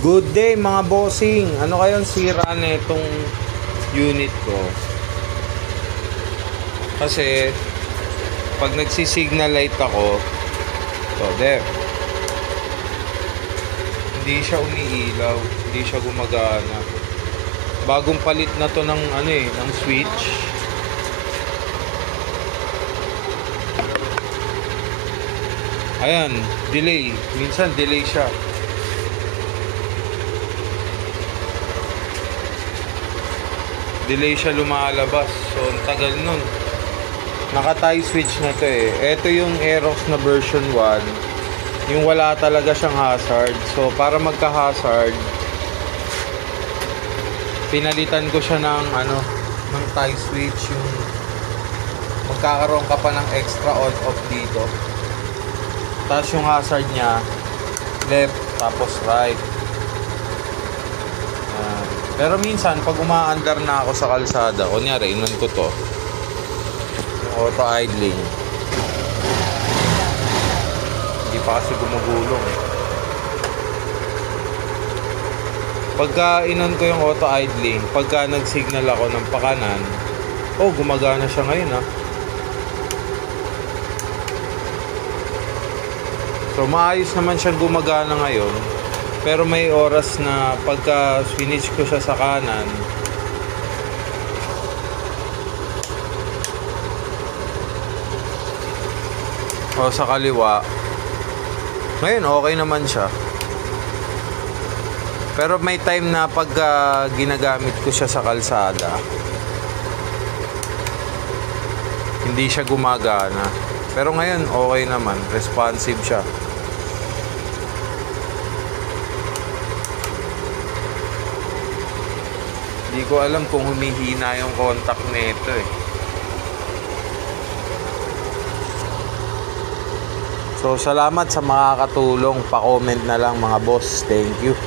Good day mga bossing. Ano kayang sira na itong unit ko? Kasi pag nagsisignal light ako, to there, hindi siya umiilaw, hindi siya gumagana. Bagong palit na to ng ng switch. Ayan, delay. Minsan delay siya. Delay siya lumalabas. So, ang tagal nun. Naka-tie switch na to eh. Ito yung Aerox na version 1. Yung wala talaga siyang hazard. So, para magka-hazard, pinalitan ko siya ng ng tie switch. Yung magkakaroon ka pa ng extra on-off dito. Tapos yung hazard niya, left, tapos right. Pero minsan, pag umaandar na ako sa kalsada, kunyari, inon ko to, yung auto idling, hindi pa kasi gumugulong eh. Pagka inon ko yung auto idling, pagka nag-signal ako ng pakanan, gumagana siya ngayon ah. So maayos naman siyang gumagana ngayon. Pero may oras na pagka finish ko siya sa kanan, o sa kaliwa, ngayon okay naman siya. Pero may time na pagka ginagamit ko siya sa kalsada, hindi siya gumagana. Pero ngayon okay naman, responsive siya. Hindi ko alam kung humihina yung contact nito eh. So salamat sa makakatulong. Pa-comment na lang mga boss. Thank you.